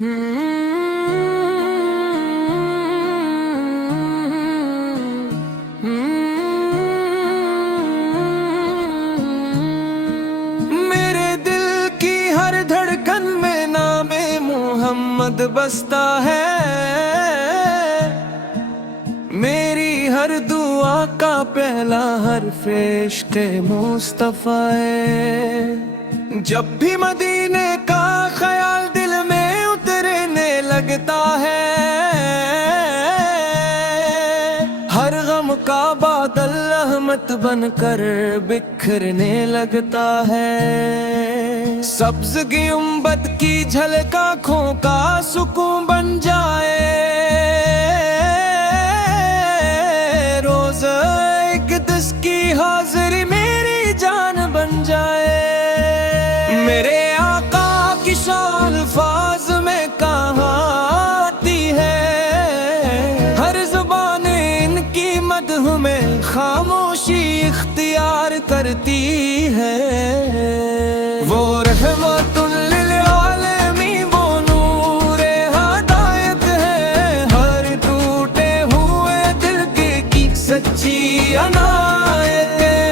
میرے دل کی ہر دھڑکن میں نام محمد بستا ہے، میری ہر دعا کا پہلا حرف عشق مصطفیٰ ہے۔ جب بھی مدینے کا خیال دل میں اترنے لگتا ہے، ہر غم کا بادل رحمت بن کر بکھرنے لگتا ہے۔ سبز گنبد کی جھلک آنکھوں کا سکون بن جائے، روز اقدس کی حاضری میری جان بن جائے۔ میرے آقا کی شان الفاظ میں کہاں آتی ہے، ہر زبان ان کی مدح میں خاموشی اختیار کرتی ہے۔ وہ رحمت للعالمین، وہ نور ہدایت ہے، ہر ٹوٹے ہوئے دل کی سچی عنایت ہے۔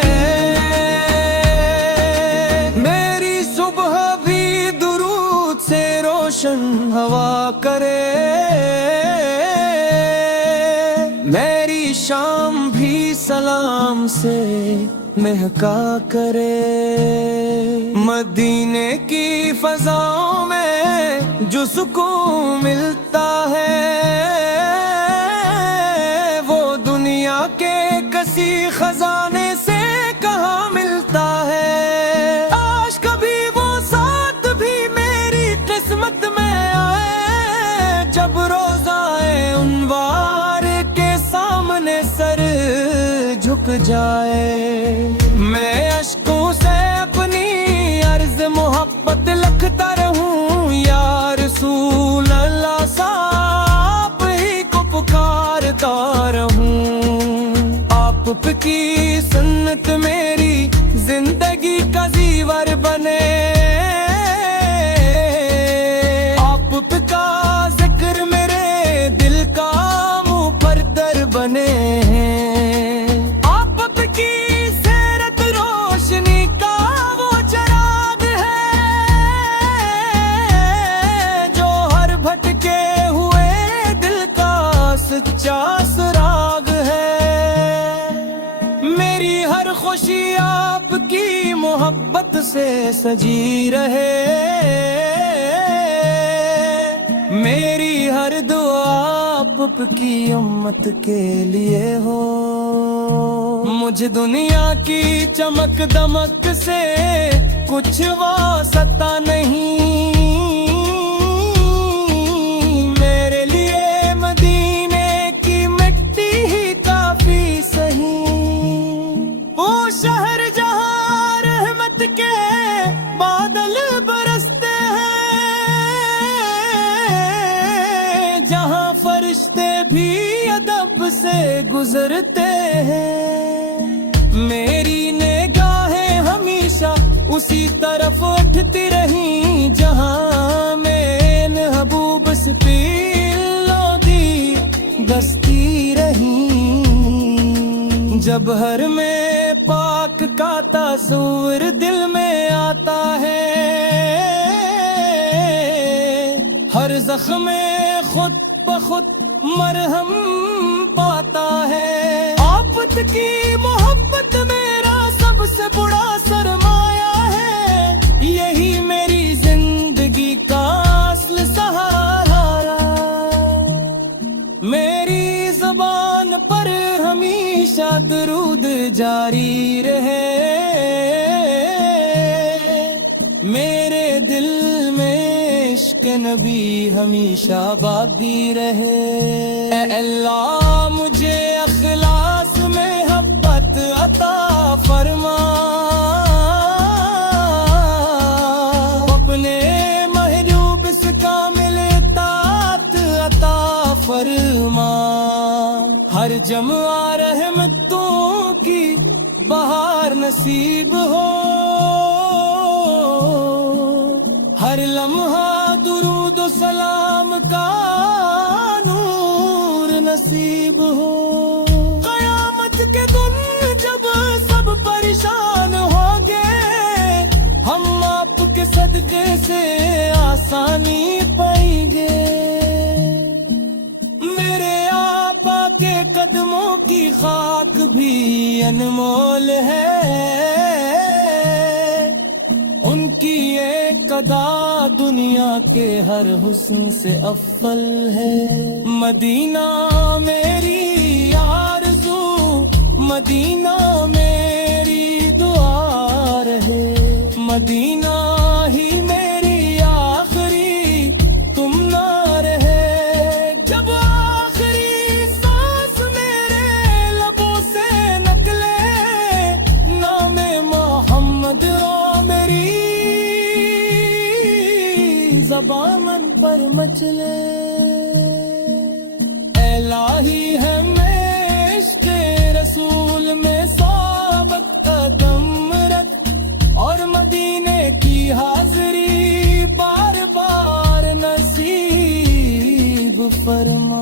میری صبح بھی درود سے روشن ہوا کرے، میری شام بھی سلام سے مہکا کرے۔ مدینے کی فضاؤں میں جو سکون ملتا ہے، وہ دنیا کے کسی خزانے سے کہاں ملتا ہے۔ کاش کبھی وہ ساتھ بھی میری قسمت میں آئے، جب روزائے انوار کے سامنے سر جھک جائے۔ میں اشکوں سے اپنی عرض محبت لکھتا رہوں، یا رسول اللہ آپ ہی کو پکارتا رہوں۔ آپ کی سنت میری زندگی کا زیور بنے، آپ کا ذکر میرے دل کا مفردر بنے۔ آپ کی سیرت روشنی کا وہ چراغ ہے، جو ہر بھٹکے ہوئے دل کا سچا سراغ ہے۔ میری ہر خوشی آپ کی محبت سے سجی رہے، میری ہر دعا آپ کی امت کے لیے ہو۔ مجھے دنیا کی چمک دمک سے کچھ واسطہ نہیں، میرے لیے مدینے کی مٹی ہی کافی سہی۔ وہ شہر جہاں رحمت کے بادل برستے ہیں، جہاں فرشتے بھی ادب سے گزرتے ہیں، میری نگاہیں ہمیشہ اسی طرف اٹھتی رہیں جہاں میں محبوب سے پیلودی دستی رہیں۔ جب ہر میں پاک کا تصور دل میں آتا ہے، ہر زخم خود بخود مرہم پاتا ہے۔ آفت کی محبت میرا سب سے بڑا سرمایہ ہے، یہی میری زندگی کا اصل سہارا۔ میری زبان پر ہمیشہ درود جاری رہے، میرے دل میں عشق نبی ہمیشہ باقی رہے۔ اے اللہ مجھے اخلاص محبت عطا فرما، اپنے محبوب سے کامل اطاعت عطا فرما۔ ہر جمعہ رحمتوں کی بہار نصیب ہو، ہر لمحہ درود و سلام کا نور نصیب ہو. قیامت کے دن جب سب پریشان ہوں گے ہم آپ کے صدقے سے آسانی پائیں گے. میرے آقا کے قدموں کی خاک بھی انمول ہے, ان کی ایک ادا دنیا کے ہر حسن سے افضل ہے. مدینہ میری آرزو, مدینہ میری دعا رہے, مدینہ ہی میری آخری تم نہ رہے. جب آخری سانس میرے لبوں سے نکلے نام محمد رو میری زبان پر مچلے. الہی ہے میں عشق رسول میں ثابت قدم رکھ, اور مدینے کی حاضری بار بار نصیب فرما.